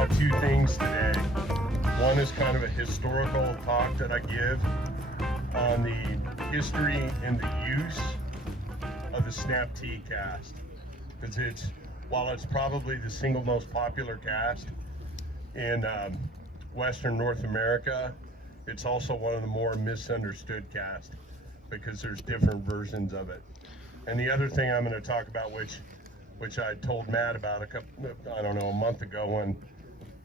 about two things today. One is kind of a historical talk that I give on the history and the use of the snap T cast. Because while it's probably the single most popular cast in Western North America, it's also one of the more misunderstood casts because there's different versions of it. And the other thing I'm going to talk about, which I told Matt about a month ago when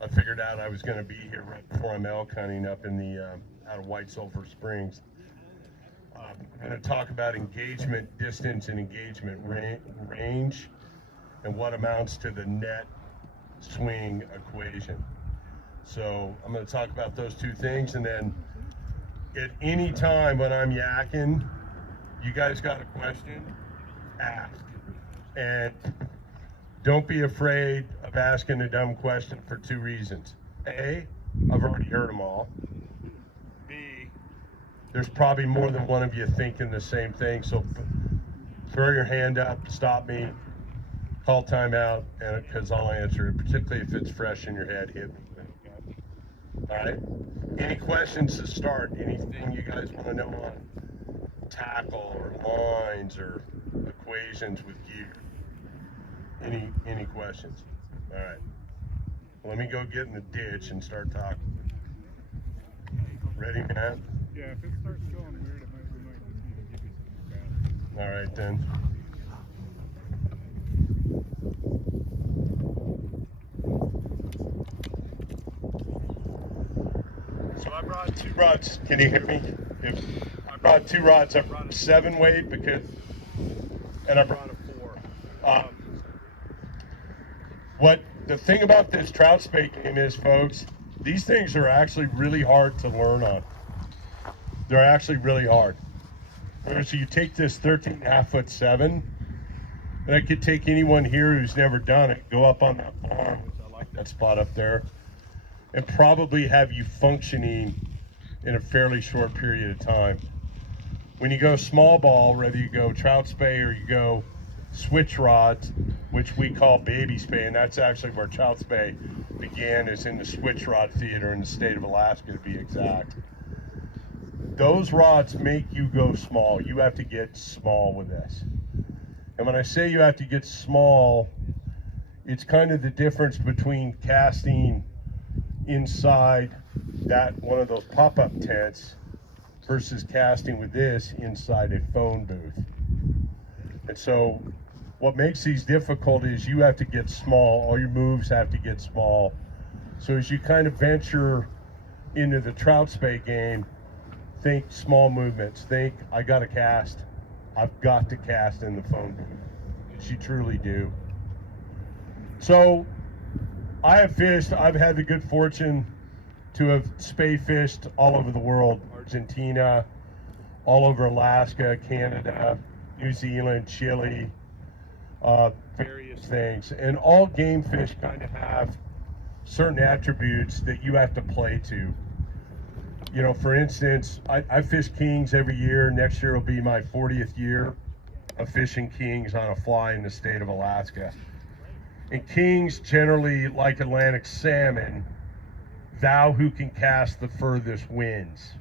I figured out I was going to be here right before I'm elk hunting up in the out of White Sulphur Springs. I'm going to talk about engagement distance and engagement range and what amounts to the net swing equation. So I'm going to talk about those two things, and then at any time when I'm yakking, you guys got a question, ask. And don't be afraid of asking a dumb question for two reasons. A, I've already heard them all. B, there's probably more than one of you thinking the same thing, so throw your hand up, stop me, call timeout, and because I'll answer it, particularly if it's fresh in your head, hit me. All right? Any questions to start? Anything you guys want to know on tackle or lines or equations with gear? Any questions? All right. Let me go get in the ditch and start talking. Ready, Matt? Yeah, if it starts going weird, we might just need to give you some battery. All right, then. So I brought two rods. Can you hear me? I brought two rods. I brought a 7 weight and I brought a 4. What the thing about this trout spey game is, folks, these things are actually really hard to learn on. They're actually really hard. So you take this 13.5-foot 7, and I could take anyone here who's never done it, go up on that farm, I like that spot up there, and probably have you functioning in a fairly short period of time. When you go small ball, whether you go trout spey or you go switch rods, which we call baby spey, and that's actually where trout spey began, is in the switch rod theater in the state of Alaska, to be exact. Those rods make you go small. You have to get small with this. And when I say you have to get small, it's kind of the difference between casting inside that one of those pop-up tents versus casting with this inside a phone booth. And so what makes these difficult is you have to get small. All your moves have to get small. So as you kind of venture into the trout spey game, think small movements. Think, I got to cast. I've got to cast in the phone booth. Because you truly do. So I've had the good fortune to have spey fished all over the world. Argentina, all over Alaska, Canada, New Zealand, Chile, various things. And all game fish kind of have certain attributes that you have to play to. You know, for instance, I fish kings every year. Next year will be my 40th year of fishing kings on a fly in the state of Alaska. And kings, generally like Atlantic salmon, thou who can cast the furthest wins.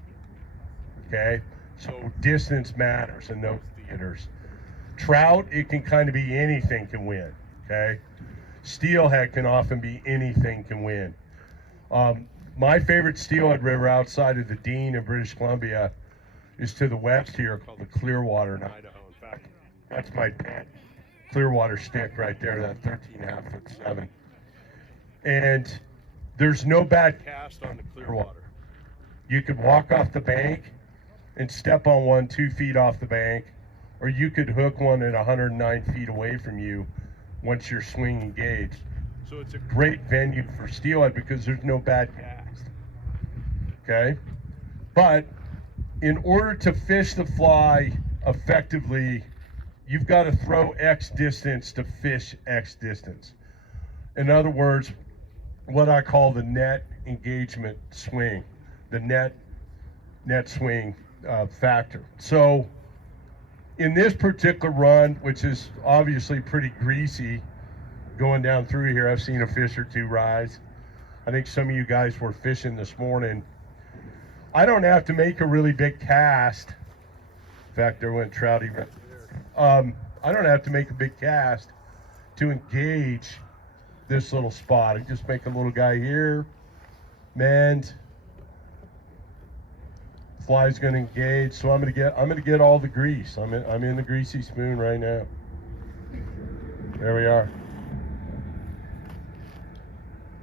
Okay? So distance matters in those theaters. Trout, it can kind of be anything can win. Okay? Steelhead can often be anything can win. My favorite steelhead river outside of the Dean in British Columbia is to the west here, called the Clearwater in Idaho. In fact, that's my pet Clearwater stick right there, that 13.5-foot 7. And there's no bad cast on the Clearwater. You could walk off the bank and step on one 2 feet off the bank, or you could hook one at 109 feet away from you once you're swing engaged. So it's a great venue for steelhead because there's no bad cast. Okay? But in order to fish the fly effectively, you've got to throw X distance to fish X distance. In other words, what I call the net engagement swing, the net swing factor. So in this particular run, which is obviously pretty greasy going down through here, I've seen a fish or two rise. I think some of you guys were fishing this morning. I don't have to make a really big cast. In fact, there went Trouty. I don't have to make a big cast to engage this little spot. I just make a little guy here, mend. Fly's going to engage, so I'm going to get all the grease. I'm in the greasy spoon right now. There we are.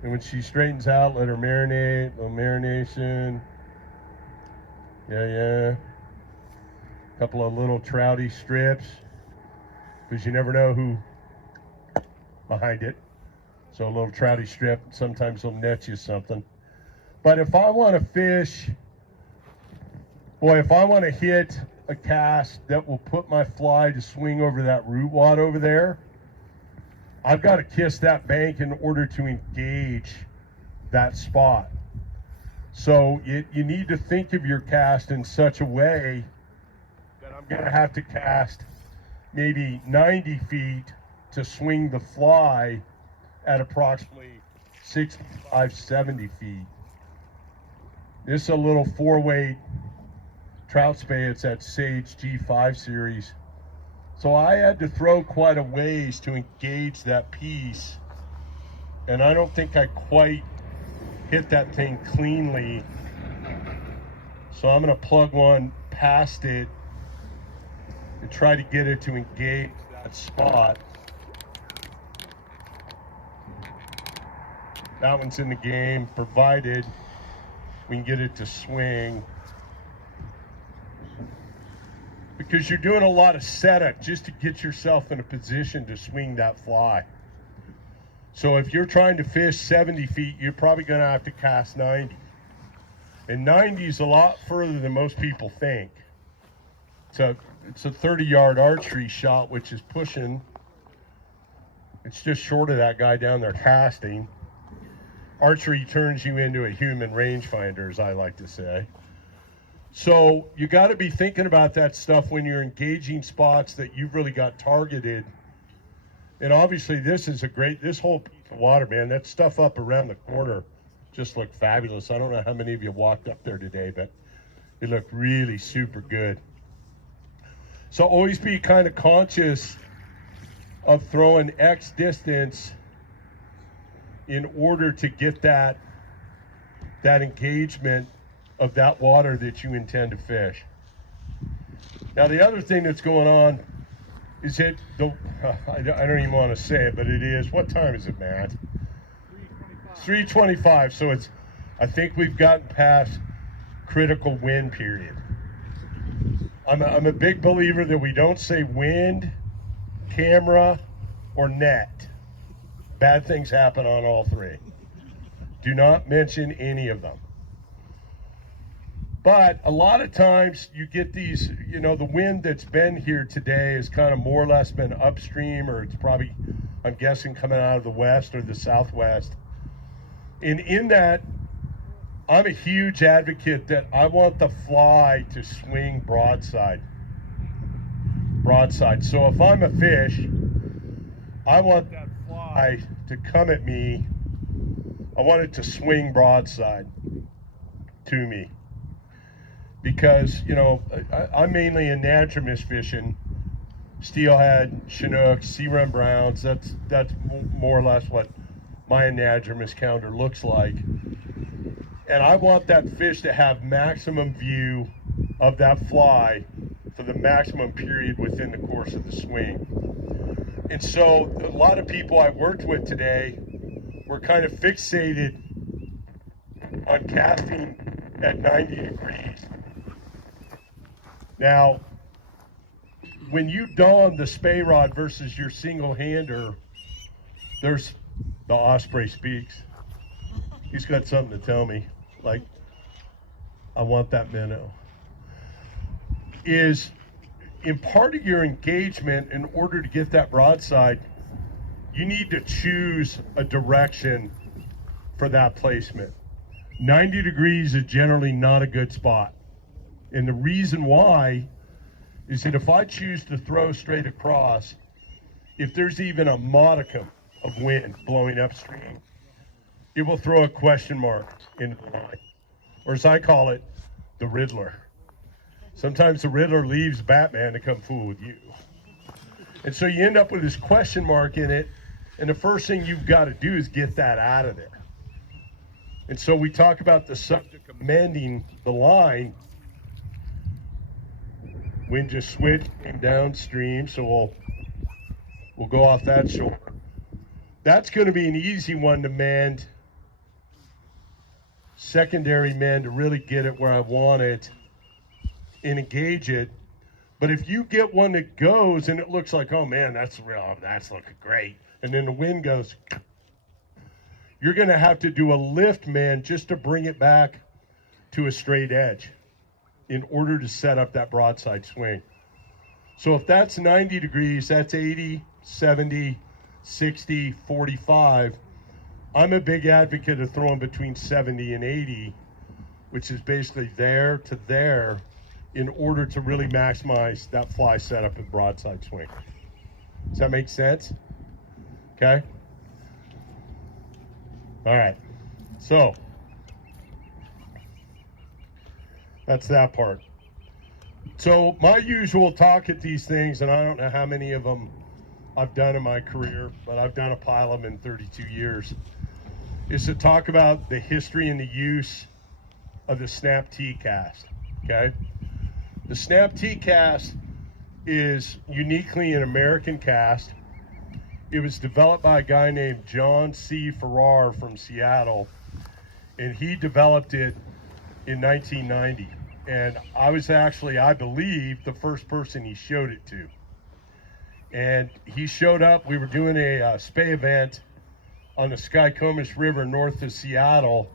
And when she straightens out, let her marinate, a little marination. Yeah. A couple of little trouty strips, because you never know who behind it. So a little trouty strip, sometimes will net you something. But if I want to fish, boy, if I want to hit a cast that will put my fly to swing over that root wad over there, I've got to kiss that bank in order to engage that spot. So you need to think of your cast in such a way that I'm going to have to cast maybe 90 feet to swing the fly at approximately 65, 70 feet. This is a little 4-weight trout spey. It's that Sage G5 series. So I had to throw quite a ways to engage that piece, and I don't think I quite hit that thing cleanly. So I'm going to plug one past it and try to get it to engage that spot. That one's in the game, provided we can get it to swing. Because you're doing a lot of setup just to get yourself in a position to swing that fly. So if you're trying to fish 70 feet, you're probably going to have to cast 90. And 90 is a lot further than most people think. It's a 30-yard archery shot, which is pushing. It's just short of that guy down there casting. Archery turns you into a human rangefinder, as I like to say. So you got to be thinking about that stuff when you're engaging spots that you've really got targeted. And obviously this whole piece of water, man, that stuff up around the corner just looked fabulous. I don't know how many of you walked up there today, but it looked really super good. So always be kind of conscious of throwing X distance in order to get that engagement of that water that you intend to fish. Now the other thing that's going on is I don't even want to say it, but it is, what time is it, Matt? 3:25. So I think we've gotten past critical wind period. I'm a big believer that we don't say wind, camera, or net. Bad things happen on all three. Do not mention any of them. But a lot of times you get these, the wind that's been here today has kind of more or less been upstream, or it's probably, I'm guessing, coming out of the west or the southwest. And in that, I'm a huge advocate that I want the fly to swing broadside. So if I'm a fish, I want that fly to come at me. I want it to swing broadside to me. Because, I'm mainly anadromous fishing, steelhead, Chinook, sea run browns. That's more or less what my anadromous counter looks like. And I want that fish to have maximum view of that fly for the maximum period within the course of the swing. And so a lot of people I worked with today were kind of fixated on casting at 90 degrees. Now, when you don the Spey rod versus your single-hander, there's the Osprey speaks. He's got something to tell me. Like, I want that minnow. Is in part of your engagement, in order to get that broadside, you need to choose a direction for that placement. 90 degrees is generally not a good spot. And the reason why is that if I choose to throw straight across, if there's even a modicum of wind blowing upstream, it will throw a question mark into the line, or as I call it, the Riddler. Sometimes the Riddler leaves Batman to come fool with you. And so you end up with this question mark in it, and the first thing you've got to do is get that out of there. And so we talk about the subject of mending the line. Wind just switched downstream, so we'll go off that shore. That's going to be an easy one to mend. Secondary mend to really get it where I want it and engage it. But if you get one that goes and it looks like, oh man, that's looking great, and then the wind goes, you're going to have to do a lift mend just to bring it back to a straight edge in order to set up that broadside swing. So if that's 90 degrees, that's 80, 70, 60, 45. I'm a big advocate of throwing between 70 and 80, which is basically there to there, in order to really maximize that fly setup and broadside swing. Does that make sense? Okay. All right. So that's that part. So my usual talk at these things, and I don't know how many of them I've done in my career, but I've done a pile of them in 32 years, is to talk about the history and the use of the snap T cast. Okay. The snap T cast is uniquely an American cast. It was developed by a guy named John C. Farrar from Seattle, and he developed it in 1990. And I was actually, I believe, the first person he showed it to. And he showed up, we were doing a Spey event on the Skycomish River north of Seattle.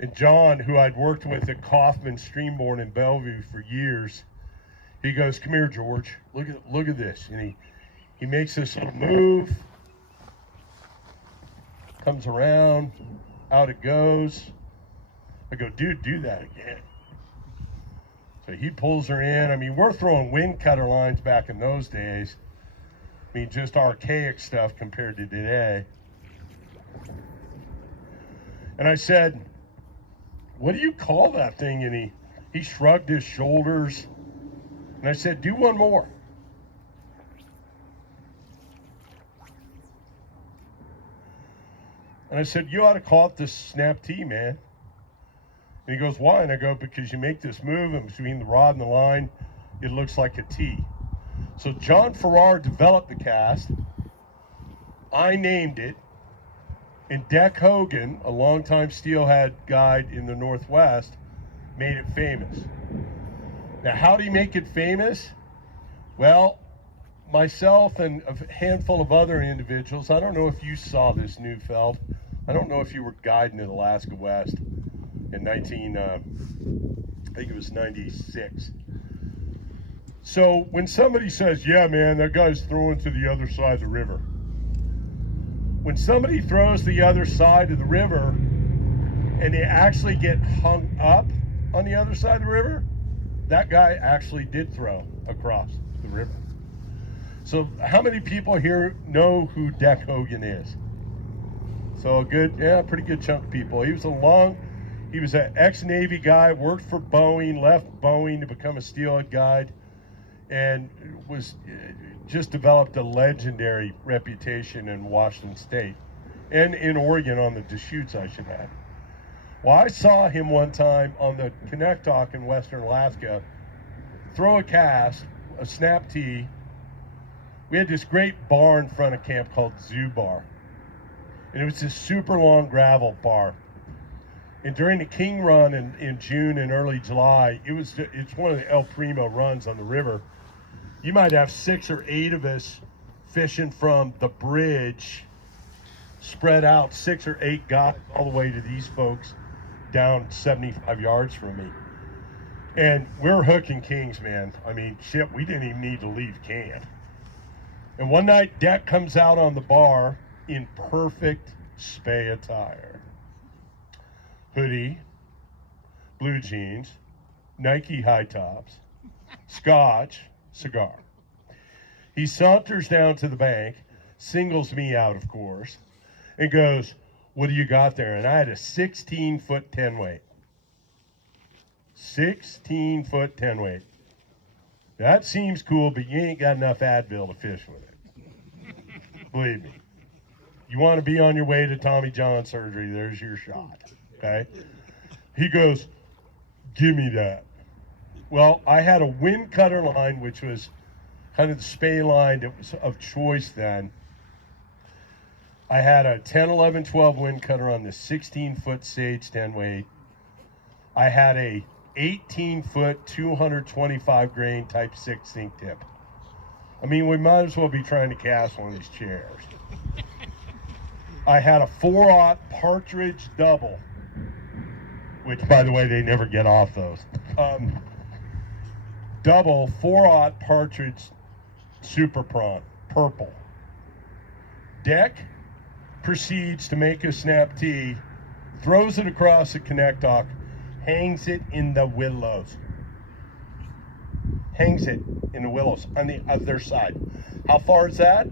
And John, who I'd worked with at Kaufman Streamborn in Bellevue for years, he goes, "Come here, George. Look at this." And he makes this little move, comes around, out it goes. I go, "Dude, do that again." So he pulls her in. I mean, we're throwing wind cutter lines back in those days. I mean, just archaic stuff compared to today. And I said, "What do you call that thing?" And he shrugged his shoulders. And I said, "Do one more." And I said, "You ought to call it the snap T, man." And he goes, "Why?" And I go, "Because you make this move, and between the rod and the line, it looks like a T." So John Farrar developed the cast. I named it. And Deck Hogan, a longtime steelhead guide in the Northwest, made it famous. Now, how did he make it famous? Well, myself and a handful of other individuals, I don't know if you saw this, Neufeld. I don't know if you were guiding at Alaska West in I think it was 96. So when somebody says, "Yeah, man, that guy's throwing to the other side of the river." When somebody throws the other side of the river and they actually get hung up on the other side of the river, that guy actually did throw across the river. So how many people here know who Deck Hogan is? So pretty good chunk of people. He was an ex-Navy guy, worked for Boeing, left Boeing to become a steelhead guide, and just developed a legendary reputation in Washington State and in Oregon on the Deschutes, I should add. Well, I saw him one time on the Connectoc in Western Alaska throw a cast, a snap T. We had this great bar in front of camp called Zoo Bar, and it was this super long gravel bar. And during the King Run in June and early July, it's one of the El Primo runs on the river. You might have 6 or 8 of us fishing from the bridge, spread out, 6 or 8 guys all the way to these folks down 75 yards from me. And we're hooking kings, man. I mean, shit, we didn't even need to leave camp. And one night, Deck comes out on the bar in perfect Spey attire. Hoodie, blue jeans, Nike high tops, scotch, cigar. He saunters down to the bank, singles me out, of course, and goes, What do you got there? And I had a 16-foot 10 weight. 16-foot 10 weight. That seems cool, but you ain't got enough Advil to fish with it. Believe me. You want to be on your way to Tommy John surgery, there's your shot. Okay? He goes, give me that. Well, I had a wind cutter line, which was kind of the Spey line that was of choice then. I had a 10, 11, 12 wind cutter on the 16-foot Sage 10 weight. I had a 18-foot, 225 grain type 6 sink tip. I mean, we might as well be trying to cast one of these chairs. I had a 4/0 partridge double, which, by the way, they never get off those. Double 4/0 partridge super prawn, purple. Deck proceeds to make a snap tee, throws it across the connect dock, hangs it in the willows. Hangs it in the willows on the other side. How far is that?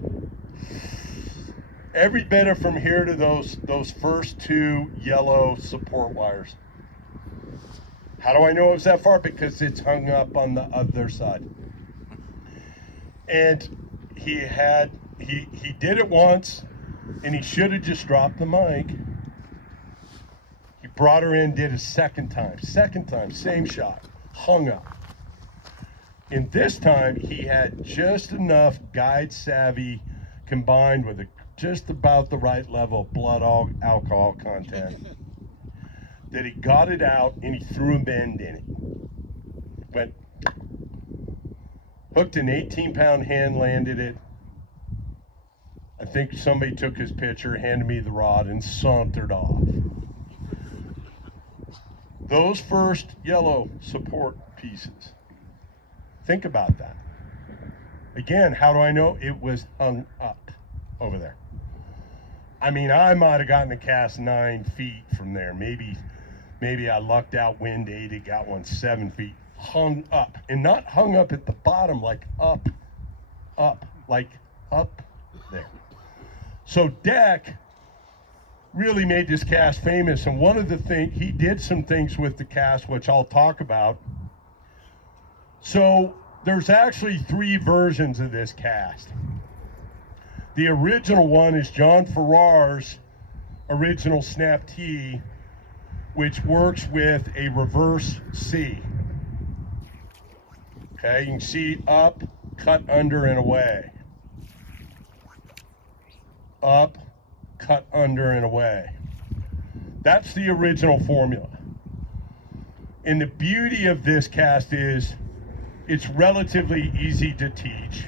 Every bit of from here to those first 2 yellow support wires. How do I know it was that far? Because it's hung up on the other side. And he did it once, and he should have just dropped the mic. He brought her in, did a second time, same shot, hung up. And this time he had just enough guide savvy combined with just about the right level of blood alcohol content that he got it out and he threw a bend in it. Went, hooked an 18-pound hand, landed it. I think somebody took his picture, handed me the rod, and sauntered off. Those first yellow support pieces. Think about that. Again, how do I know? It was hung up over there. I mean, I might have gotten the cast 9 feet from there. Maybe I lucked out, wind aided, got one 7 feet. Hung up, and not hung up at the bottom, like up, like up there. So Deck really made this cast famous, and one of the things, he did some things with the cast, which I'll talk about. So there's actually 3 versions of this cast. The original one is John Farrar's original snap tee, which works with a reverse C. Okay, you can see up, cut under, and away. Up, cut under, and away. That's the original formula. And the beauty of this cast is it's relatively easy to teach.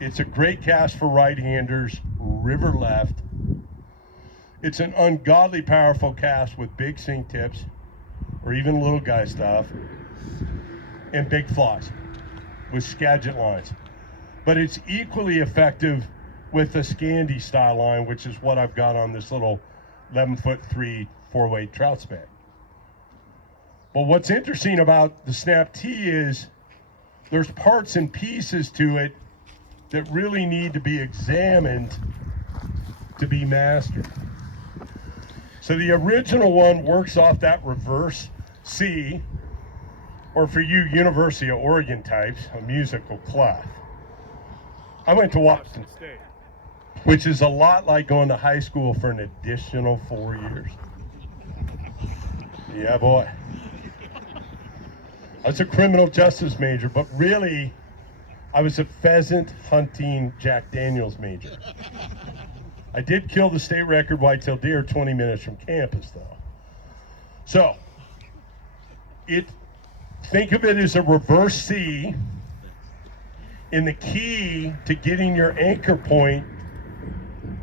It's a great cast for right-handers, river left. It's an ungodly powerful cast with big sink tips, or even little guy stuff, and big flies with Skagit lines. But it's equally effective with the Scandi style line, which is what I've got on this little 11-foot 3 4-weight trout spec. But what's interesting about the snap tee is there's parts and pieces to it that really need to be examined to be mastered. So the original one works off that reverse C, or for you University of Oregon types, a musical clef. I went to Washington State, which is a lot like going to high school for an additional 4 years. Yeah, boy. I was a criminal justice major, but really, I was a pheasant hunting Jack Daniels major. I did kill the state record whitetail deer 20 minutes from campus, though. So, think of it as a reverse C, and the key to getting your anchor point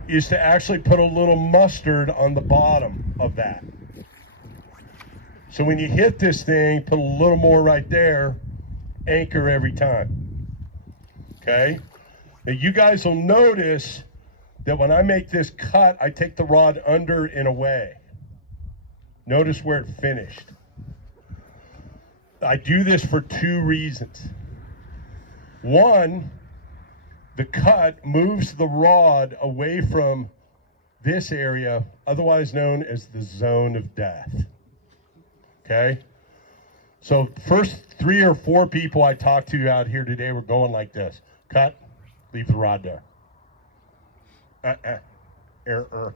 is to actually put a little mustard on the bottom of that. So when you hit this thing, put a little more right there, anchor every time. Okay? Now you guys will notice that when I make this cut, I take the rod under and away. Notice where it finished. I do this for 2 reasons. One, the cut moves the rod away from this area otherwise known as the zone of death. Okay? So first 3 or 4 people I talked to out here today were going like this. Cut, leave the rod there. Error.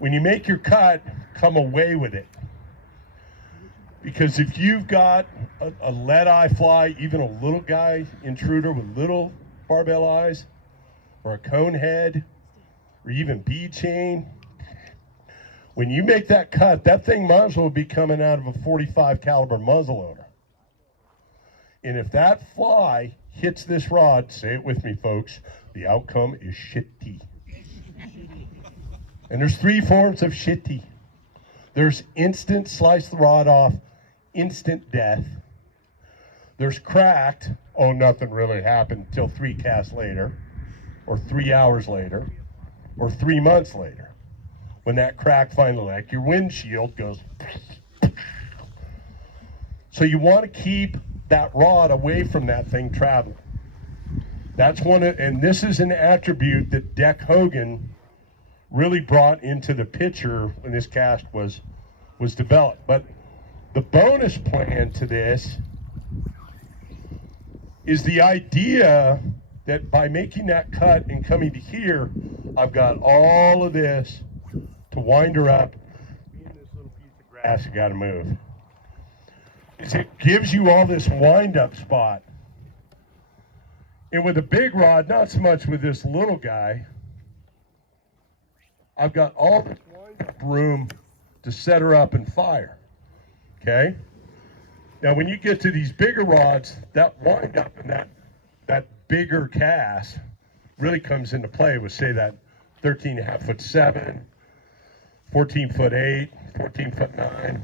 When you make your cut, come away with it. Because if you've got a lead-eye fly, even a little guy intruder with little barbell eyes, or a cone head, or even bead chain, when you make that cut, that thing might as well be coming out of a 45 caliber muzzleloader. And if that fly hits this rod, say it with me, folks, the outcome is shitty. And there's 3 forms of shitty. There's instant slice the rod off, instant death. There's cracked, oh, nothing really happened until 3 casts later, or 3 hours later, or 3 months later, when that crack finally, like your windshield goes. So you want to keep that rod away from that thing traveling. That's one of, and this is an attribute that Deck Hogan really brought into the picture when this cast was developed. But the bonus plan to this is the idea that by making that cut and coming to here, I've got all of this to wind her up. Me and this little piece of grass you got to move. It gives you all this wind up spot. And with a big rod, not so much with this little guy, I've got all this wind up room to set her up and fire. Okay? Now, when you get to these bigger rods, that wind up and that bigger cast really comes into play with, say, that 13.5 foot 7, 14 foot 8, 14 foot 9,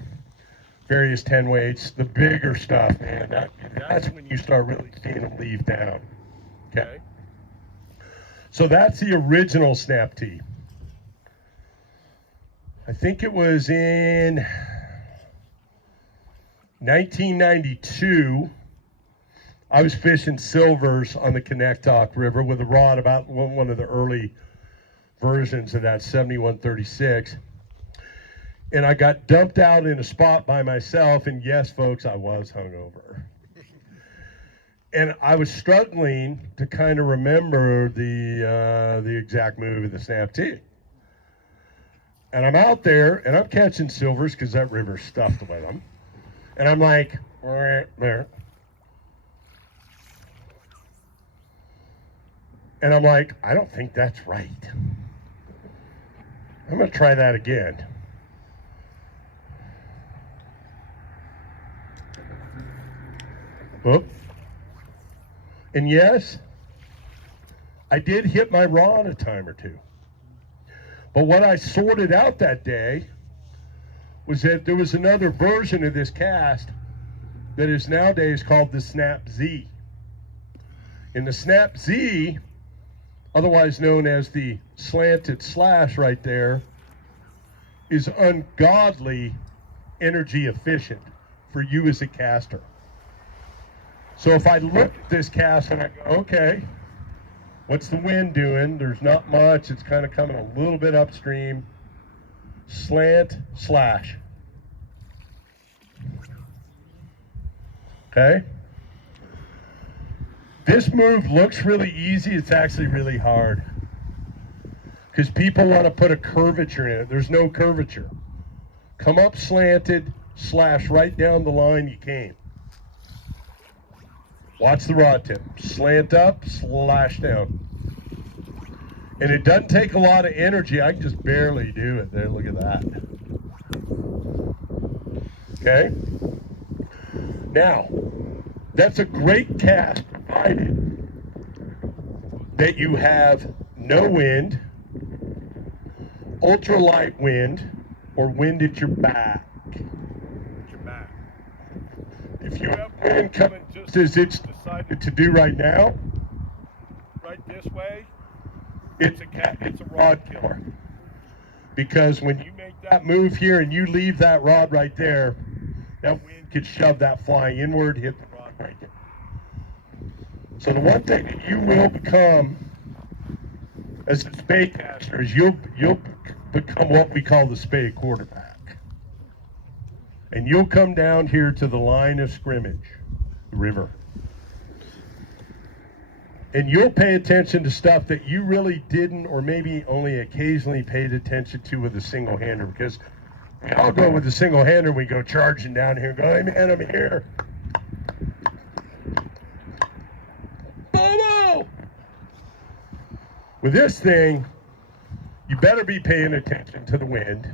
various 10 weights, the bigger stuff, man. That's when you start really seeing them leave down. Okay? So that's the original snap tee. I think it was in 1992. I was fishing silvers on the Connecticut River with a rod about one of the early versions of that 7136. And I got dumped out in a spot by myself, and yes, folks, I was hungover. And I was struggling to kind of remember the exact move of the snap tee. And I'm out there, and I'm catching silvers because that river's stuffed with them. And I'm like, there. And I'm like, I don't think that's right. I'm going to try that again. Whoop. And yes, I did hit my rod a time or two. But what I sorted out that day was that there was another version of this cast that is nowadays called the Snap Z. And the Snap Z, otherwise known as the slanted slash right there, is ungodly energy efficient for you as a caster. So if I look at this cast and I go, okay, what's the wind doing? There's not much. It's kind of coming a little bit upstream. Slant, slash. Okay? This move looks really easy. It's actually really hard. Because people want to put a curvature in it. There's no curvature. Come up slanted, slash right down the line you came. Watch the rod tip. Slant up, slash down. And it doesn't take a lot of energy. I can just barely do it. There, look at that. Okay? Now, that's a great cast provided that you have no wind, ultralight wind, or wind at your back. If you have wind coming just as it's decided to do right now, right this way, it's a rod killer. Because when you make that move here and you leave that rod right there, that wind could shove that fly inward, hit the rod right there. So the one thing that you will become as a spey caster is you'll become what we call the Spey quarterback. And you'll come down here to the line of scrimmage, the river. And you'll pay attention to stuff that you really didn't, or maybe only occasionally paid attention to with a single-hander, because we all go with a single-hander, we go charging down here and go, hey man, I'm here. Bobo! With this thing, you better be paying attention to the wind.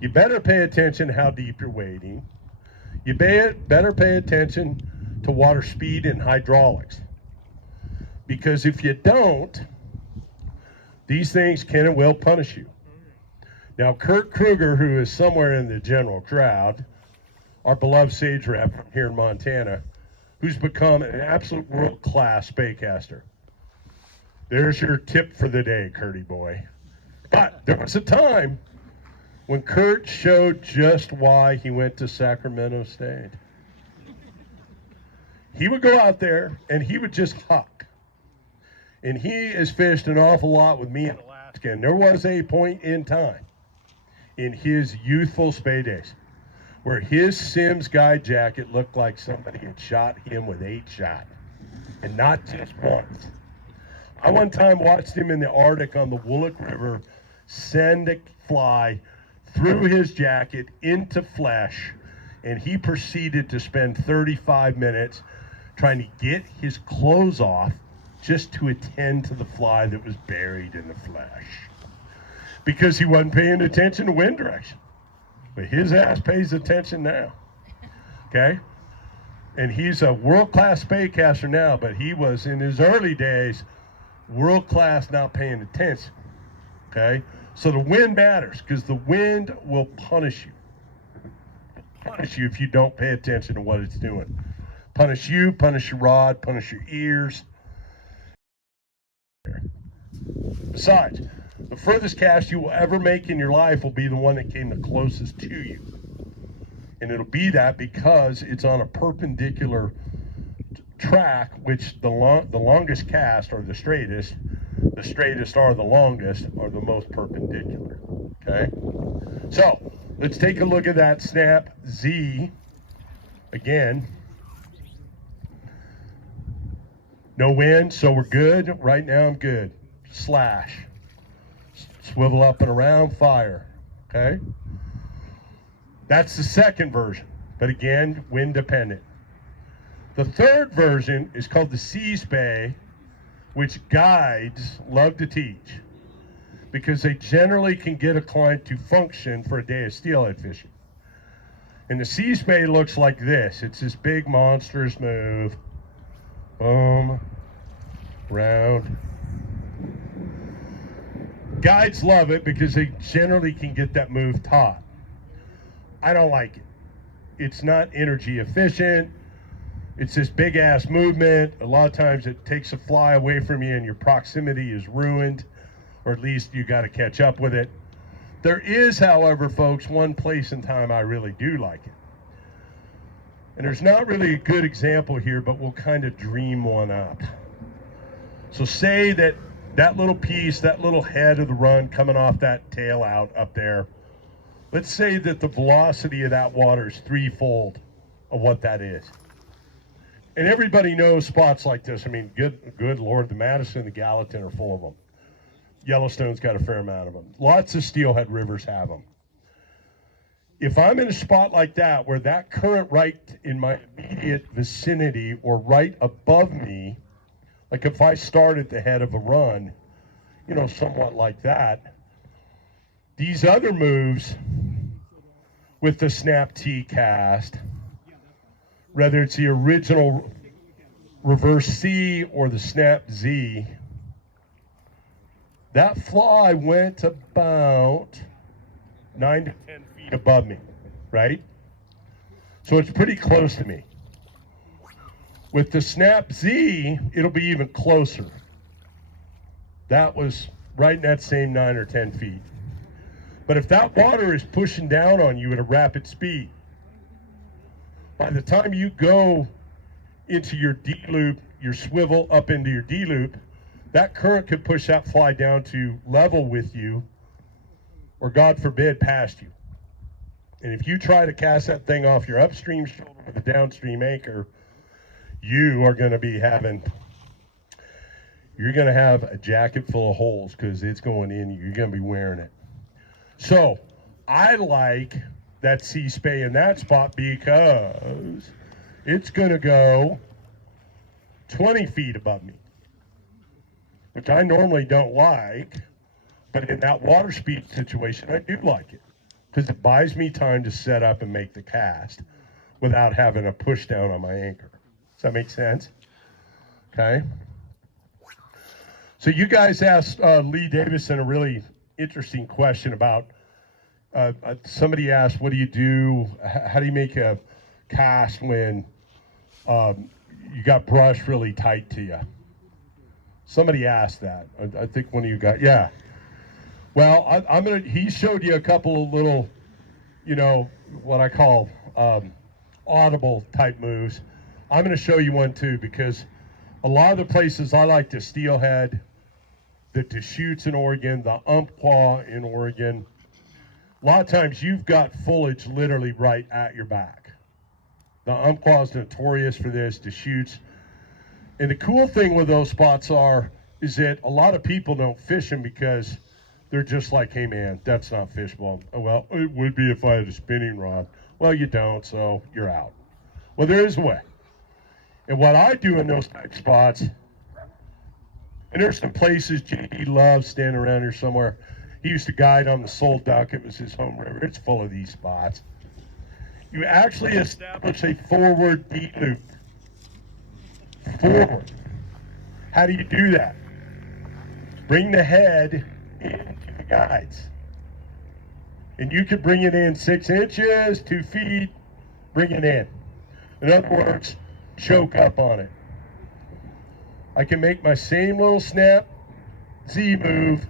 You better pay attention how deep you're wading. You better pay attention to water speed and hydraulics. Because if you don't, these things can and will punish you. Now, Kurt Kruger, who is somewhere in the general crowd, our beloved sage rep from here in Montana, who's become an absolute world-class spey caster. There's your tip for the day, Kurtie boy. But there was a time when Kurt showed just why he went to Sacramento State. He would go out there and he would just huck. And he has fished an awful lot with me in Alaska. And there was a point in time in his youthful spey days where his Sims guide jacket looked like somebody had shot him with 8-shot. And not just once. I one time watched him in the Arctic on the Woolwich River send a fly through his jacket into flesh, and he proceeded to spend 35 minutes trying to get his clothes off just to attend to the fly that was buried in the flesh. Because he wasn't paying attention to wind direction. But his ass pays attention now. Okay? And he's a world-class spey caster now, but he was, in his early days, world-class not paying attention. Okay? So the wind matters, because the wind will punish you. Punish you if you don't pay attention to what it's doing. Punish you, punish your rod, punish your ears. Besides, the furthest cast you will ever make in your life will be the one that came the closest to you. And it'll be that because it's on a perpendicular track, which the longest cast are the straightest are the longest, are the most perpendicular. Okay? So, let's take a look at that Snap Z again. No wind, so we're good. Right now I'm good. Slash. Swivel up and around, fire. Okay? That's the second version, but again, wind dependent. The third version is called the Sea Spey, which guides love to teach because they generally can get a client to function for a day of steelhead fishing. And the Sea Spey looks like this. It's this big monstrous move. Boom, round. Guides love it because they generally can get that move taught. I don't like it. It's not energy efficient. It's this big ass movement. A lot of times it takes a fly away from you and your proximity is ruined, or at least you got to catch up with it. There is, however, folks, one place and time I really do like it. And there's not really a good example here, but we'll kind of dream one up. So say that that little piece, that little head of the run coming off that tail out up there, let's say that the velocity of that water is threefold of what that is. And everybody knows spots like this. I mean, good Lord, the Madison and the Gallatin are full of them. Yellowstone's got a fair amount of them. Lots of steelhead rivers have them. If I'm in a spot like that, where that current right in my immediate vicinity or right above me, like if I start at the head of a run, you know, somewhat like that, these other moves with the Snap T cast, whether it's the original reverse C or the Snap Z, that fly went about 9 to 10 feet above me, right? So it's pretty close to me. With the Snap Z, it'll be even closer. That was right in that same 9 or 10 feet. But if that water is pushing down on you at a rapid speed, by the time you go into your D-loop, your swivel up into your D-loop, that current could push that fly down to level with you or God forbid, past you. And if you try to cast that thing off your upstream shoulder with a downstream anchor, you are going to be having, you're going to have a jacket full of holes because it's going in. You're going to be wearing it. So I like that sea spey in that spot because it's going to go 20 feet above me, which I normally don't like. But in that water speed situation, I do like it because it buys me time to set up and make the cast without having a push down on my anchor. Does that make sense? Okay. So you guys asked Lee Davison a really interesting question about, somebody asked, what do you do? How do you make a cast when you got brush really tight to you? Somebody asked that. I think one of you got, yeah. Well, he showed you a couple of little, what I call audible type moves. I'm going to show you one too, because a lot of the places I like to steelhead, the Deschutes in Oregon, the Umpqua in Oregon, a lot of times you've got foliage literally right at your back. The Umpqua is notorious for this, Deschutes. And the cool thing with those spots is that a lot of people don't fish them because they're just like, hey man, that's not fishbone. Oh, well, it would be if I had a spinning rod. Well, you don't, so you're out. Well, there is a way. And what I do in those type spots, and there's some places J.D. loves standing around here somewhere. He used to guide on the Soul Duck. It was his home river. It's full of these spots. You actually establish a forward D-loop. Forward. How do you do that? Bring the head into the guides. And you can bring it in 6 inches, 2 feet, bring it in. In other words, choke up on it. I can make my same little snap Z move.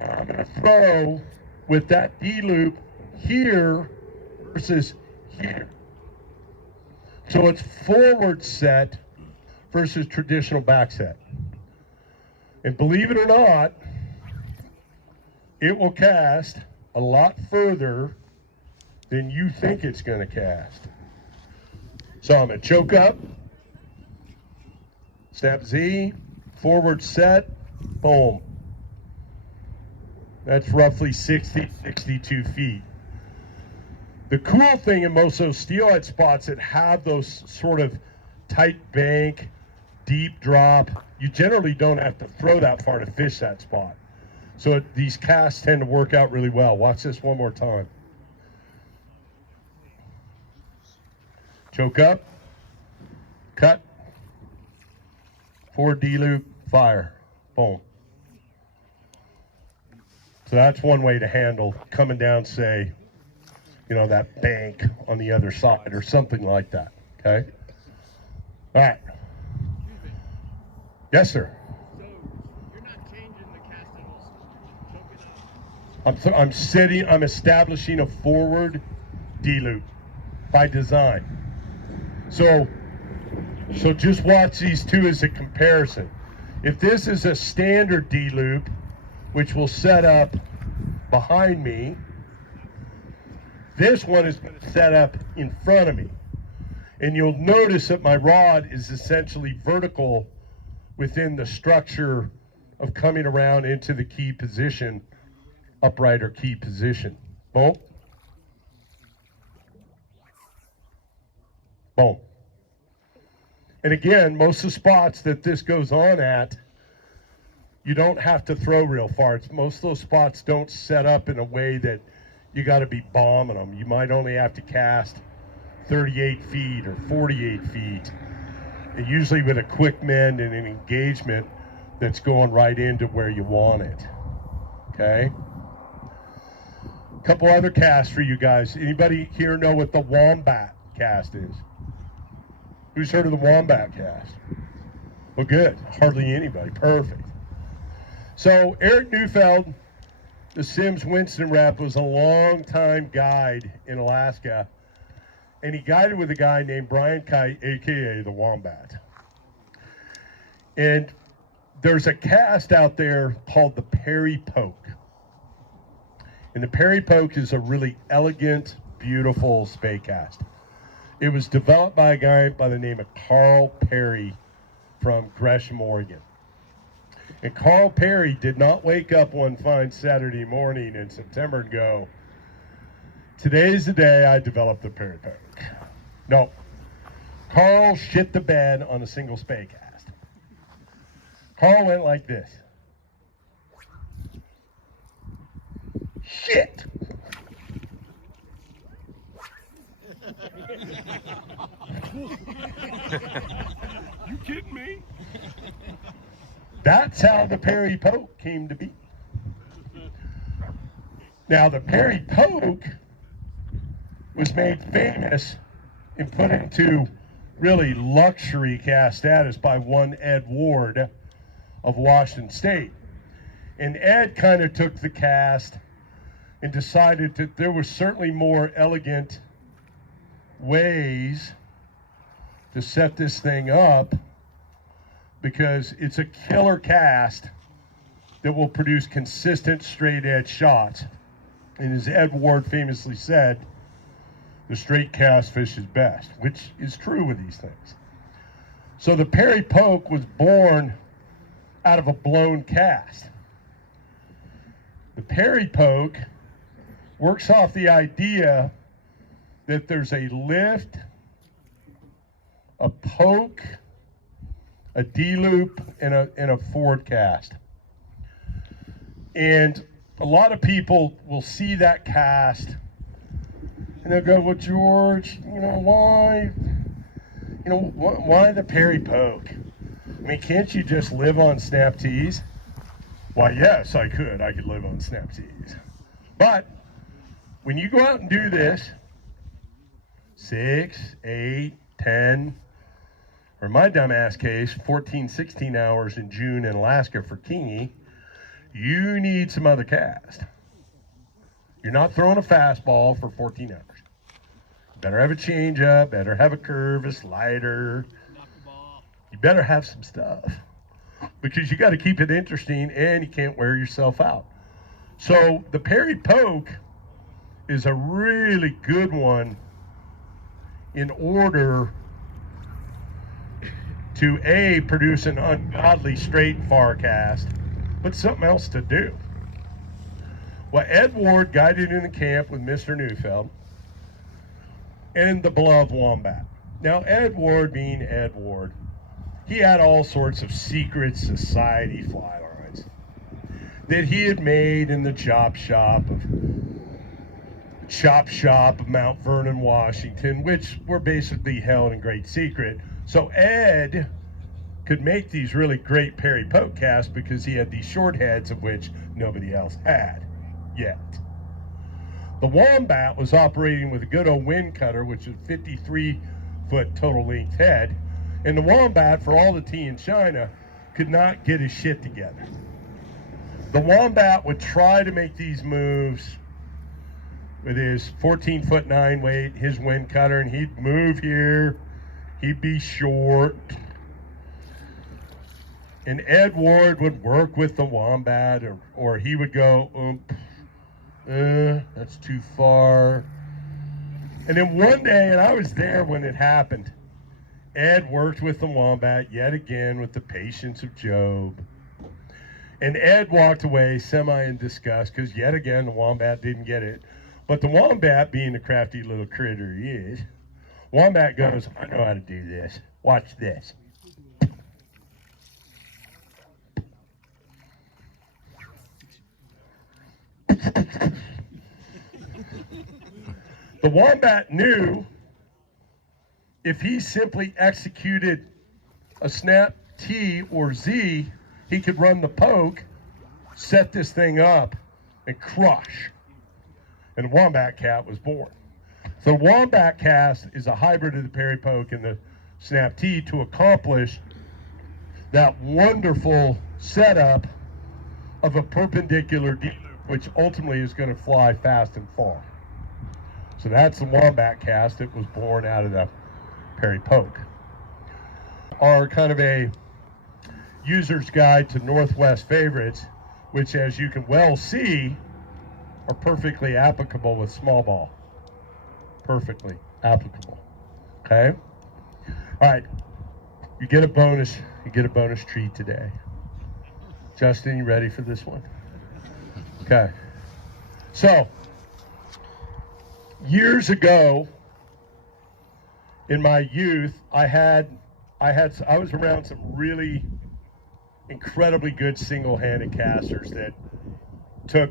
I'm going to throw with that D loop here versus here. So it's forward set versus traditional back set. And believe it or not, it will cast a lot further than you think it's going to cast. So I'm going to choke up, snap Z, forward set, boom. That's roughly 60, 62 feet. The cool thing in most of those steelhead spots that have those sort of tight bank, deep drop, you generally don't have to throw that far to fish that spot. So these casts tend to work out really well. Watch this one more time. Choke up, cut, forward D-loop, fire, boom. So that's one way to handle coming down, say, that bank on the other side or something like that, okay? All right. Yes, sir. So you're not changing the cast at all, choking up. I'm establishing a forward D-loop by design. So just watch these two as a comparison. If this is a standard D-loop, which will set up behind me, this one is going to set up in front of me. And you'll notice that my rod is essentially vertical within the structure of coming around into the key position, upright or key position. Boom. Boom. And again, most of the spots that this goes on at, you don't have to throw real far. Most of those spots don't set up in a way that you got to be bombing them. You might only have to cast 38 feet or 48 feet. And usually with a quick mend and an engagement that's going right into where you want it. Okay? A couple other casts for you guys. Anybody here know what the wombat cast is? Who's heard of the wombat cast? Well, good. Hardly anybody. Perfect. So Eric Neufeld, the Sims Winston rep, was a long-time guide in Alaska, and he guided with a guy named Brian Kite, aka the Wombat. And there's a cast out there called the Perry Poke. And the Perry Poke is a really elegant, beautiful Spey cast. It was developed by a guy by the name of Carl Perry from Gresham, Oregon. And Carl Perry did not wake up one fine Saturday morning in September and go, today's the day I developed the Perry Poke. No. Carl shit the bed on a single Spey cast. Carl went like this. Shit! You kidding me? That's how the Perry Poke came to be. Now, the Perry Poke was made famous and put into really luxury cast status by one Ed Ward of Washington State. And Ed kind of took the cast and decided that there were certainly more elegant ways to set this thing up, because it's a killer cast that will produce consistent straight edge shots. And as Ed Ward famously said, the straight cast fish is best, which is true with these things. So the Perry Poke was born out of a blown cast. The Perry Poke works off the idea that there's a lift, a poke, a D-loop, and a forward cast. And a lot of people will see that cast and they'll go, well, George, why the Perry Poke? I mean, can't you just live on snap tees? Why, yes, I could. I could live on snap tees. But when you go out and do this, 6, 8, 10, or in my dumbass case, 14, 16 hours in June in Alaska for kingy, you need some other cast. You're not throwing a fastball for 14 hours. Better have a changeup, better have a curve, a slider. You better have some stuff, because you got to keep it interesting and you can't wear yourself out. So the Perry Poke is a really good one in order to A, produce an ungodly straight far cast, but something else to do. Well, Ed Ward guided in the camp with Mr. Neufeld and the beloved wombat. Now, Ed Ward being Ed Ward, he had all sorts of secret society fly lines that he had made in the chop shop of Mount Vernon, Washington, which were basically held in great secret. So Ed could make these really great Perry Poke casts because he had these short heads of which nobody else had yet. The wombat was operating with a good old wind cutter, which is 53-foot total length head, and the wombat, for all the tea in China, could not get his shit together. The wombat would try to make these moves with his 14'9" weight, his wind cutter, and he'd move here, he'd be short. And Ed Ward would work with the wombat, or he would go, that's too far. And then one day, and I was there when it happened, Ed worked with the wombat yet again with the patience of Job. And Ed walked away semi in disgust because yet again the wombat didn't get it. But the wombat, being the crafty little critter he is, wombat goes, I know how to do this. Watch this. The wombat knew if he simply executed a snap T or Z, he could run the poke, set this thing up, and crush. And the wombat cat was born. So the wombat cast is a hybrid of the Perry Poke and the snap T to accomplish that wonderful setup of a perpendicular D loop, which ultimately is going to fly fast and far. So that's the wombat cast that was born out of the Perry Poke. Are kind of a user's guide to Northwest favorites, which, as you can well see, are perfectly applicable with small ball. Perfectly applicable. Okay? All right. You get a bonus treat today. Justin, you ready for this one? Okay. So, years ago, in my youth, I was around some really incredibly good single-handed casters that took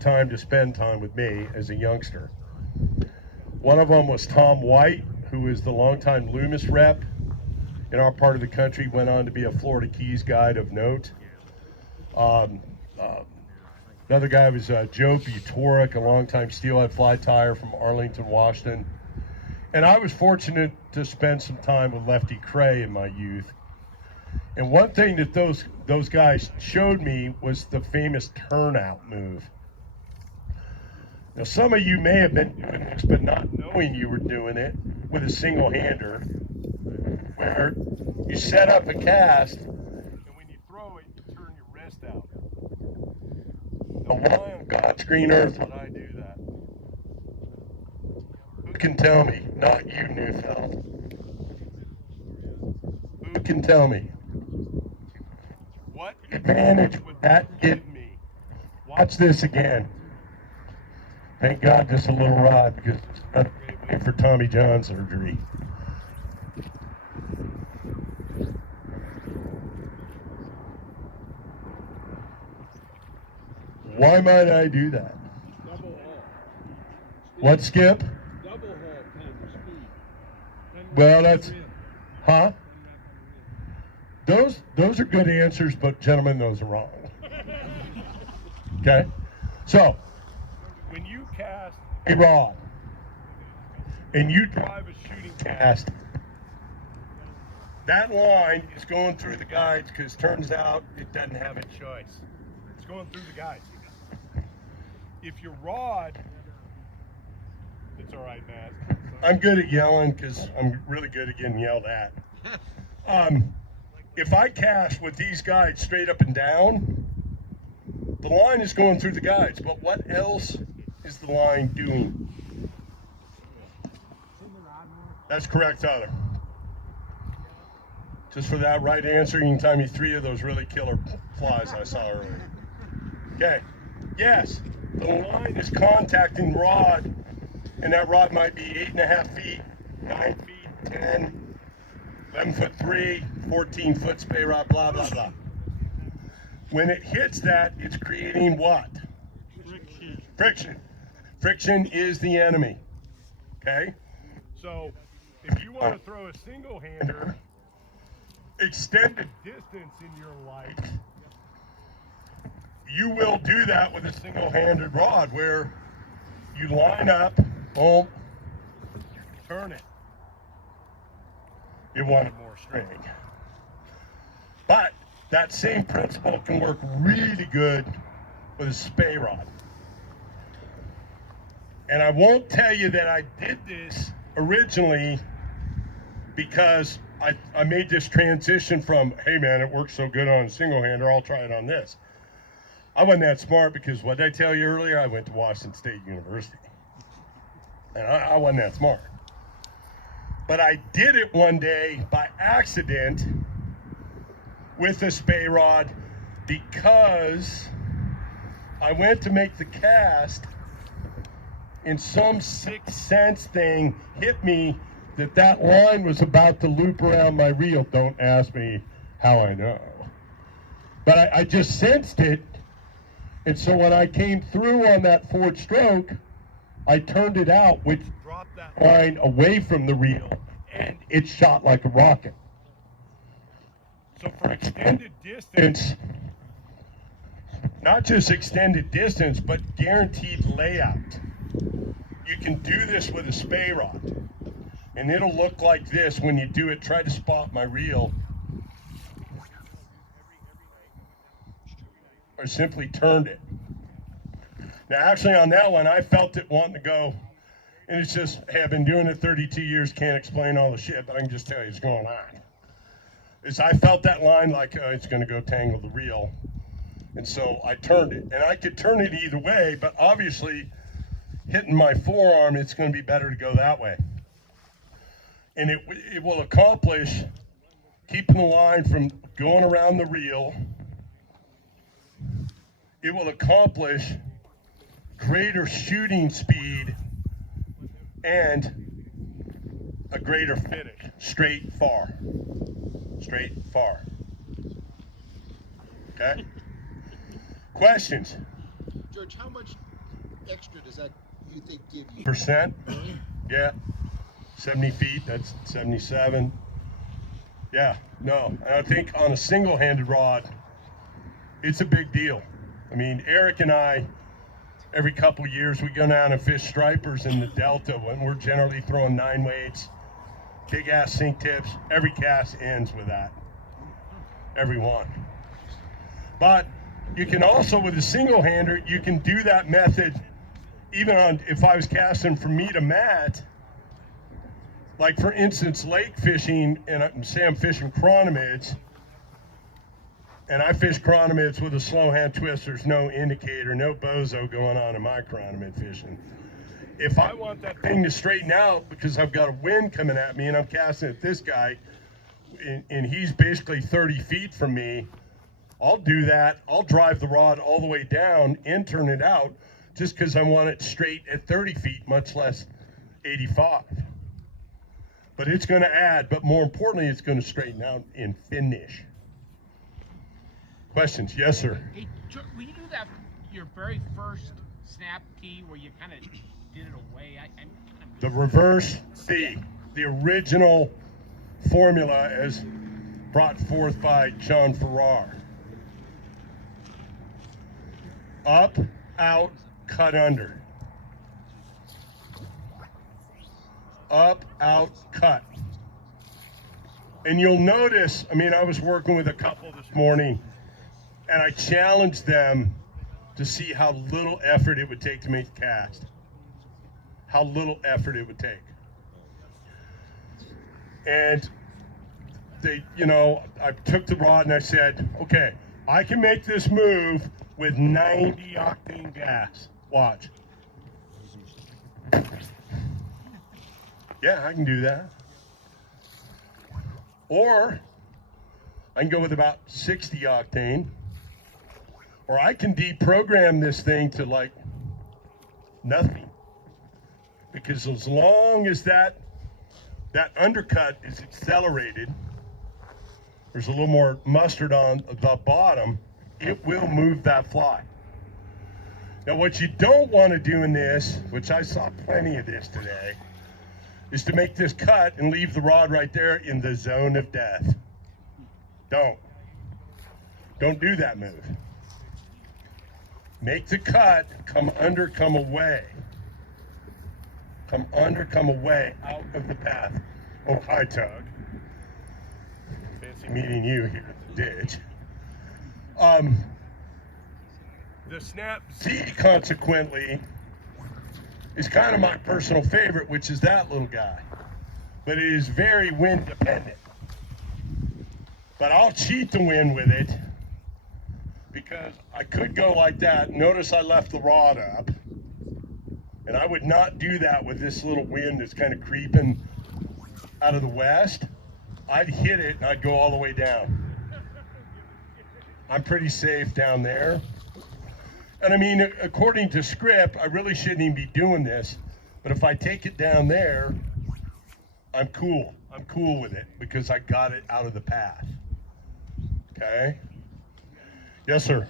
time to spend time with me as a youngster. One of them was Tom White, who was the longtime Loomis rep in our part of the country, went on to be a Florida Keys guide of note. Another guy was Joe Butoric, a longtime steelhead fly tyer from Arlington, Washington. And I was fortunate to spend some time with Lefty Cray in my youth. And one thing that those guys showed me was the famous turnout move. Now, some of you may have been doing this, but not knowing you were doing it with a single-hander, where you set up a cast, and when you throw it, you turn your wrist out. Now, why on God's green earth would I do that? Who can tell me? Not you, Neufeld. Who can tell me? What advantage would that give me? Watch this again. Thank God this is a little rod, because it's not a great way for Tommy John surgery. Why might I do that? Double haul. What, Skip? Double haul kind of speed. Well, that's, huh? Those are good answers, but gentlemen, those are wrong. Okay? So, when you cast a rod and you drive a shooting cast, that line is going through the guides, because turns out it doesn't have a choice. It's going through the guides. If your rod, it's all right, Matt. I'm good at yelling because I'm really good at getting yelled at. If I cast with these guides straight up and down, the line is going through the guides, but what else is the line doing? That's correct, Tyler. Just for that right answer, you can tie me 3 of those really killer flies I saw earlier. Okay, yes, the line is contacting the rod, and that rod might be 8.5 feet, 9 feet, 10, 11 foot 3, 14 foot Spey rod, blah, blah, blah. When it hits that, it's creating what? Friction. Friction. Friction is the enemy. Okay? So, if you want to throw a single-hander, extended distance in your light, you will do that with a single-handed rod, where you line up, boom, turn it. You wanted more string. But that same principle can work really good with a Spey rod. And I won't tell you that I did this originally because I made this transition from, hey man, it works so good on a single-hander, I'll try it on this. I wasn't that smart, because what did I tell you earlier? I went to Washington State University. And I wasn't that smart. But I did it one day by accident with a Spey rod, because I went to make the cast, and some sixth sense thing hit me that line was about to loop around my reel. Don't ask me how I know. But I just sensed it, and so when I came through on that forward stroke, I turned it out, which dropped that line away from the reel, and it shot like a rocket. So for extended distance, not just extended distance, but guaranteed layout, you can do this with a Spey rod. And it'll look like this when you do it. Try to spot my reel. Or simply turned it. Now, actually, on that one, I felt it wanting to go. And it's just, hey, I've been doing it 32 years, can't explain all the shit, but I can just tell you what's going on. I felt that line like it's going to go tangle the reel. And so I turned it, and I could turn it either way, but obviously hitting my forearm, it's going to be better to go that way. And it will accomplish keeping the line from going around the reel. It will accomplish greater shooting speed and a greater finish. Straight far. Straight far. Okay? Questions? George, how much extra does that you think give you? Percent? Yeah. 70 feet, that's 77. Yeah, no. And I think on a single-handed rod, it's a big deal. I mean, Eric and I, every couple of years, we go down and fish stripers in the Delta when we're generally throwing 9 weights, big-ass sink tips. Every cast ends with that. Every one. But you can also, with a single-hander, you can do that method even on, if I was casting from me to Matt, like for instance, lake fishing, and say I'm fishing chronomids, and I fish chronomids with a slow hand twist. There's no indicator, no bozo going on in my chronomid fishing. If I want that thing to straighten out because I've got a wind coming at me and I'm casting at this guy, and he's basically 30 feet from me, I'll do that. I'll drive the rod all the way down and turn it out just because I want it straight at 30 feet, much less 85. But it's going to add, but more importantly, it's going to straighten out and finish. Questions? Yes, sir. Hey, will you do that your very first snap tee where you kind of did it away? The reverse tee, the original formula as brought forth by John Farrar. Up, out, cut under. Up, out, cut. And you'll notice, I mean, I was working with a couple this morning, and I challenged them to see how little effort it would take to make the cast. How little effort it would take. And they, you know, I took the rod and I said, okay, I can make this move with 90 octane gas. Watch. Yeah, I can do that. Or I can go with about 60 octane. Or I can deprogram this thing to like nothing. Because as long as that undercut is accelerated, there's a little more mustard on the bottom, it will move that fly. Now what you don't want to do in this, which I saw plenty of this today, is to make this cut and leave the rod right there in the zone of death. Don't do that move. Make the cut, come under, come away. Come under, come away, out of the path. Oh, hi, Tug. Fancy meeting you here at the ditch. The Snap Z, consequently, is kind of my personal favorite, which is that little guy. But it is very wind dependent. But I'll cheat the wind with it because I could go like that. Notice I left the rod up. And I would not do that with this little wind that's kind of creeping out of the west. I'd hit it and I'd go all the way down. I'm pretty safe down there. And I mean, according to script, I really shouldn't even be doing this. But if I take it down there, I'm cool. I'm cool with it because I got it out of the path. Okay? Yes, sir.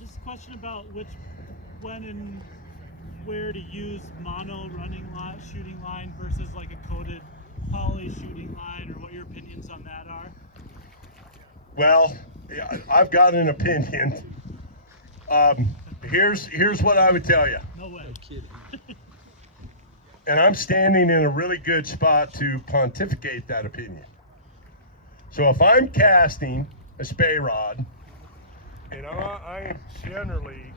Just a question about when and where to use mono running line, shooting line versus like a coated poly shooting line, or what your opinions on that are? Well, yeah, I've got an opinion. Here's what I would tell you. No way. No kidding. And I'm standing in a really good spot to pontificate that opinion. So if I'm casting a Spey rod, and I am generally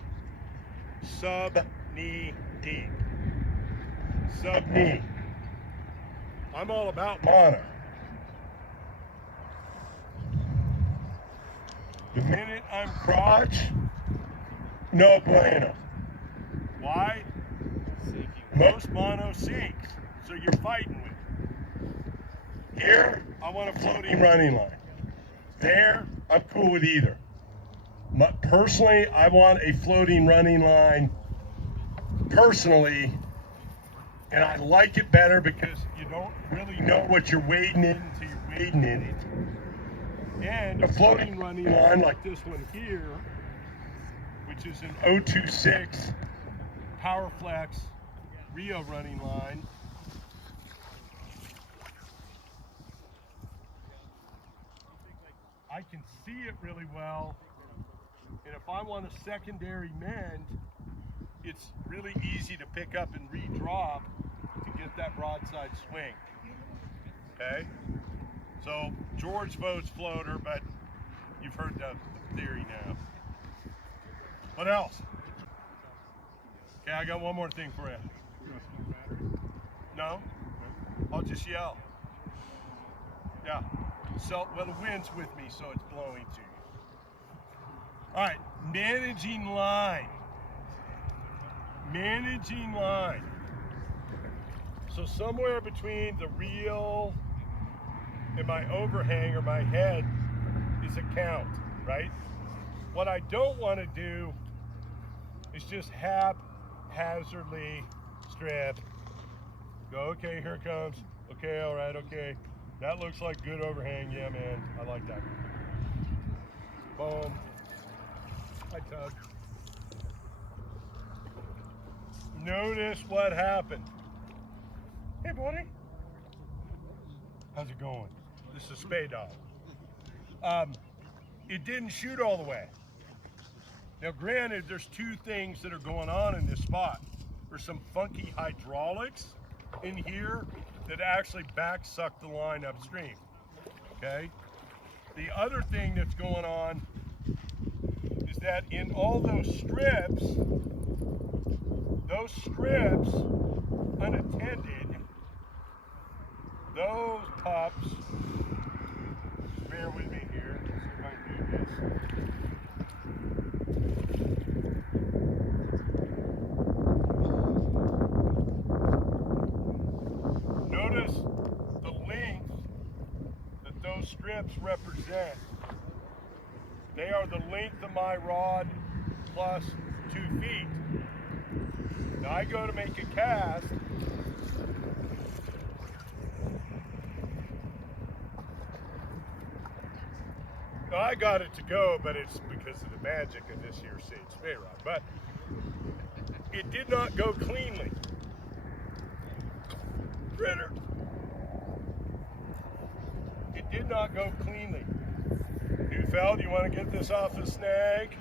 sub-knee deep. Sub-knee. I'm all about mono. The minute I'm crotch, no bueno. Why? Most mono sinks, so you're fighting with it. Here, I want a floating running line. There, I'm cool with either. Personally, I want a floating running line. Personally, and I like it better because you don't really know what you're wading in until you're wading in it. And a floating running line like this one here, which is an 026 PowerFlex Rio running line. I can see it really well, and if I want a secondary mend, it's really easy to pick up and re-drop to get that broadside swing. Okay? So George votes floater, but you've heard the theory now. What else? Okay, I got one more thing for you. No? I'll just yell. Yeah. So, well, the wind's with me, so it's blowing to you. All right, managing line. Managing line. So somewhere between the reel and my overhang or my head is a count, right? What I don't want to do is just haphazardly strip. Go, okay, here it comes. Okay, all right, okay. That looks like good overhang. Yeah, man, I like that. Boom. I tug. Notice what happened. Hey, buddy. How's it going? This is Spey dog. It didn't shoot all the way. Now, granted, there's two things that are going on in this spot. There's some funky hydraulics in here that actually back suck the line upstream. Okay? The other thing that's going on is that in all those strips unattended, those pups, bear with me here, let's see if I can do this. Notice the length that those strips represent. They are the length of my rod plus 2 feet. Now I go to make a cast. Now I got it to go, but it's because of the magic of this here Sage Spey rod. But it did not go cleanly. Critter. It did not go cleanly. Newfeld, you want to get this off the snag?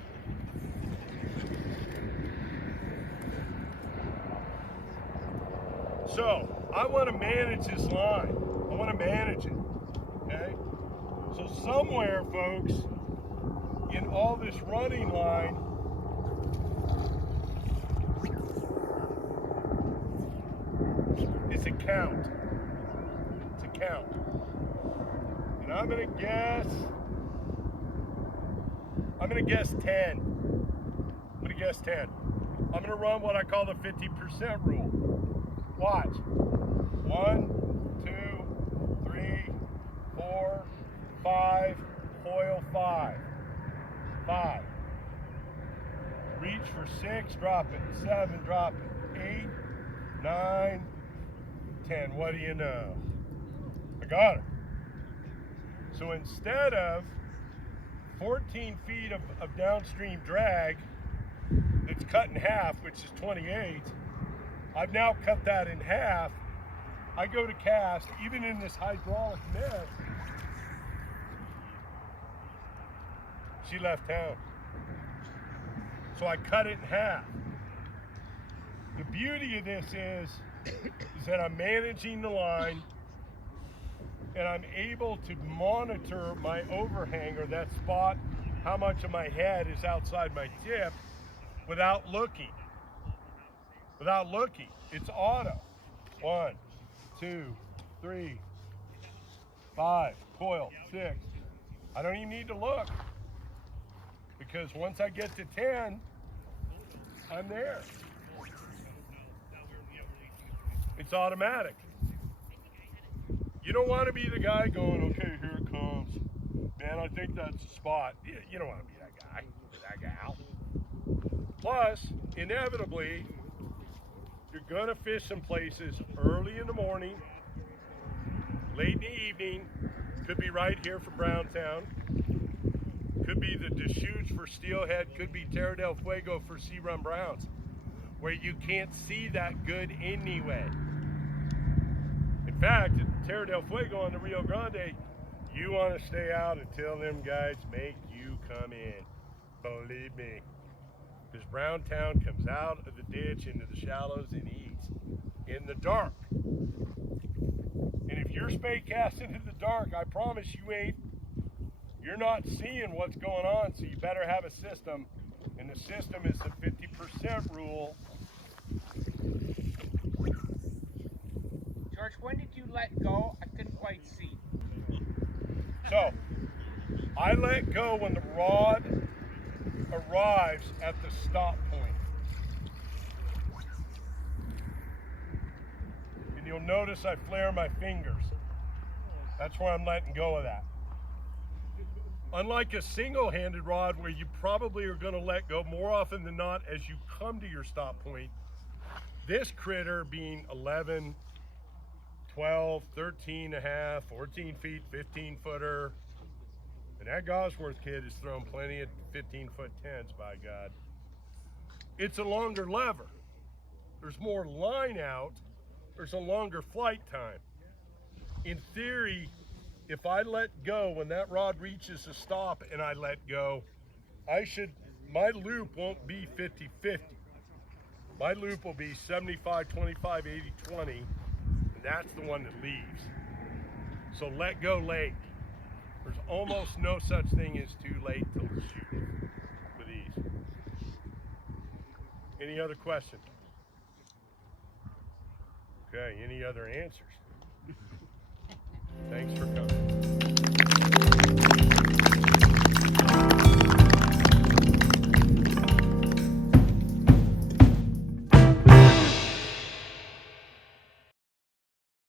So, I want to manage this line. I want to manage it, okay? So somewhere, folks, in all this running line, it's a count. It's a count. And I'm going to guess 10. I'm going to guess 10. I'm going to run what I call the 50% rule. Watch. 1, 2, 3, 4, 5, coil 5. 5. Reach for 6, drop it. 7, drop it. 8, 9, 10. What do you know? I got it. So instead of 14 feet of downstream drag that's cut in half, which is 28, I've now cut that in half. I go to cast, even in this hydraulic mess, she left town. So I cut it in half. The beauty of this is that I'm managing the line and I'm able to monitor my overhang, or that spot, how much of my head is outside my tip, without looking. Without looking. It's auto. 1, 2, 3, 5, coil, 6. I don't even need to look. because once I get to 10, I'm there. It's automatic. You don't want to be the guy going, okay, here it comes. Man, I think that's the spot. You don't want to be that guy or that gal. Plus, inevitably, you're going to fish some places early in the morning, late in the evening. Could be right here for Browntown. Could be the Deschutes for Steelhead. Could be Terra del Fuego for Sea Run Browns, where you can't see that good anyway. In fact, at Terra del Fuego on the Rio Grande, you want to stay out until them guys make you come in. Believe me. Because Browntown comes out of the ditch into the shallows and eats in the dark. And if you're spey casting in the dark, I promise you're not seeing what's going on, so you better have a system. And the system is the 50% rule. George, when did you let go? I couldn't quite see. So, I let go when the rod arrives at the stop point. And you'll notice I flare my fingers. That's where I'm letting go of that. Unlike a single-handed rod where you probably are going to let go more often than not as you come to your stop point, this critter being 11, 12, 13 and a half, 14 feet, 15 footer, and that Gosworth kid has thrown plenty of 15-foot 10s, by God. It's a longer lever. There's more line out. There's a longer flight time. In theory, if I let go when that rod reaches a stop and I let go, my loop won't be 50-50. My loop will be 75-25, 80-20, and that's the one that leaves. So let go late. There's almost no such thing as too late to shoot with these. Any other questions? Okay, any other answers? Thanks for coming.